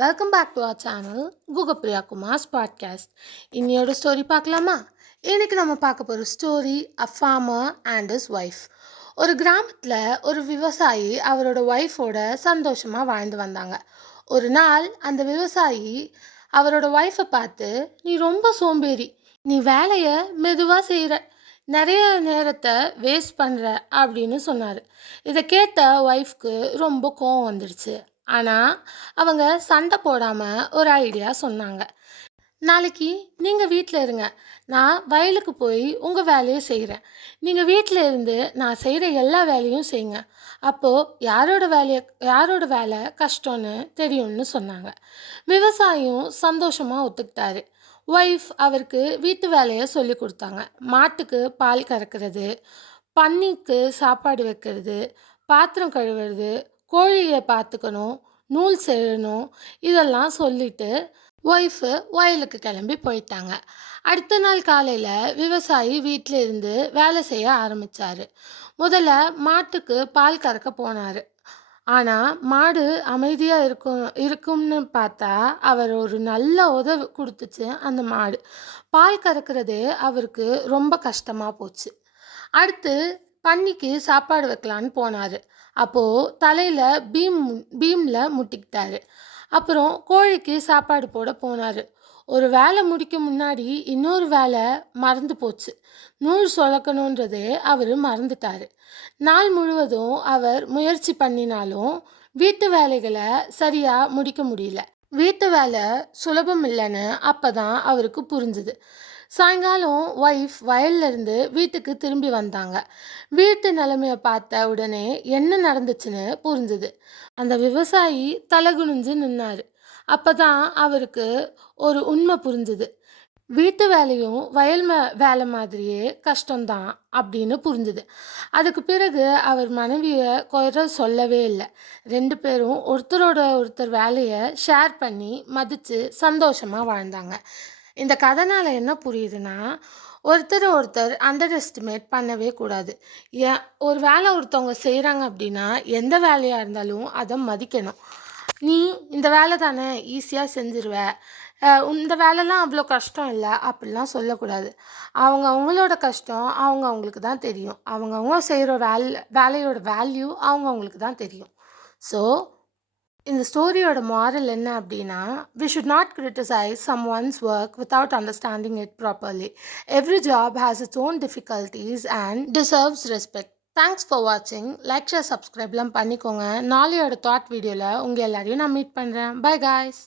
Welcome back to our channel Google Priya Kumar's podcast. இன்னையோட story பார்க்கலாமா? இன்னைக்கு நம்ம பார்க்க போகிற story a farmer and his wife. ஒரு கிராமத்தில் ஒரு விவசாயி அவரோட ஒய்ஃபோட சந்தோஷமாக வாழ்ந்து வந்தாங்க. ஒரு நாள் அந்த விவசாயி அவரோட ஒய்ஃபை பார்த்து, நீ ரொம்ப சோம்பேறி, நீ வேலையை மெதுவாக செய்கிற, நிறைய நேரத்தை வேஸ்ட் பண்ணுற அப்படின்னு சொன்னார். இதை கேட்ட ஒய்ஃப்க்கு ரொம்ப கோவம் வந்துடுச்சு. ஆனால் அவங்க சண்டை போடாமல் ஒரு ஐடியா சொன்னாங்க. நாளைக்கு நீங்கள் வீட்டில் இருங்க, நான் வயலுக்கு போய் உங்கள் வேலையை செய்கிறேன். நீங்கள் வீட்டில் இருந்து நான் செய்கிற எல்லா வேலையும் செய்யுங்க. அப்போது யாரோட வேலை கஷ்டம்னு தெரியும்னு சொன்னாங்க. விவசாயியும் சந்தோஷமாக ஒத்துக்கிட்டாரு. ஒய்ஃப் அவருக்கு வீட்டு வேலையை சொல்லி கொடுத்தாங்க. மாட்டுக்கு பால் கறக்கிறது, பன்னிக்கு சாப்பாடு வைக்கிறது, பாத்திரம் கழுவுறது, கோழியை பார்த்துக்கணும், நூல் செய்யணும், இதெல்லாம் சொல்லிட்டு ஒய்ஃபு வயலுக்கு கிளம்பி போயிட்டாங்க. அடுத்த நாள் காலையில் விவசாயி வீட்டில் இருந்து வேலை செய்ய ஆரம்பித்தார். முதல்ல மாட்டுக்கு பால் கறக்க போனார். ஆனால் மாடு அமைதியாக இருக்கும்னு பார்த்தா அவர் ஒரு நல்ல உதவி கொடுத்துச்சு. அந்த மாடு பால் கறக்கிறதே அவருக்கு ரொம்ப கஷ்டமாக போச்சு. அடுத்து பன்னிக்கு சாப்பாடு வைக்கலான்னு போனார். அப்போது தலையில் பீமில் முட்டிக்கிட்டாரு. அப்புறம் கோழிக்கு சாப்பாடு போட போனார். ஒரு வேலை முடிக்க முன்னாடி இன்னொரு வேலை மறந்து போச்சு. நூல் சுழக்கணுன்றதே அவர் மறந்துட்டார். நாள் முழுவதும் அவர் முயற்சி பண்ணினாலும் வீட்டு வேலைகளை சரியாக முடிக்க முடியல. வீட்டு வேலை சுலபம் இல்லைன்னு அப்போ தான் அவருக்கு புரிஞ்சுது. சாயங்காலம் ஒய்ஃப் வயல்லேருந்து வீட்டுக்கு திரும்பி வந்தாங்க. வீட்டு நிலைமையை பார்த்த உடனே என்ன நடந்துச்சுன்னு புரிஞ்சுது. அந்த விவசாயி தலகுனிஞ்சு நின்னார். அப்போ தான் அவருக்கு ஒரு உண்மை புரிஞ்சுது. வீட்டு வேலையும் வயல் வேலை மாதிரியே கஷ்டம்தான் அப்படின்னு புரிஞ்சுது. அதுக்கு பிறகு அவர் மனைவியை குறை சொல்லவே இல்லை. 2 பேரும் ஒருத்தரோட ஒருத்தர் வேலையை ஷேர் பண்ணி மதித்து சந்தோஷமாக வாழ்ந்தாங்க. இந்த கதைனால் என்ன புரியுதுன்னா, ஒருத்தர் அண்டர் எஸ்டிமேட் பண்ணவே கூடாது. ஒரு வேலை ஒருத்தவங்க செய்கிறாங்க அப்படின்னா எந்த வேலையாக இருந்தாலும் அதை மதிக்கணும். நீ இந்த வேலை தானே, ஈஸியாக செஞ்சிருவ, இந்த வேலைலாம் அவ்வளோ கஷ்டம் இல்லை அப்படிலாம் சொல்லக்கூடாது. அவங்களோட கஷ்டம் அவங்களுக்கு தான் தெரியும். அவங்க செய்கிற வேலையோட வேல்யூ அவங்களுக்கு தான் தெரியும். ஸோ இந்த ஸ்டோரியோட மாரல் என்ன அப்படின்னா, we should not criticize someone's work without understanding it properly. Every job has its own difficulties and deserves respect. Thanks for வாட்சிங். லைக், ஷேர், சப்ஸ்கிரைப்லாம் பண்ணிக்கோங்க. நாளையோட தாட் வீடியோவில் உங்கள் எல்லாரையும் நான் மீட் பண்ணுறேன். By guys.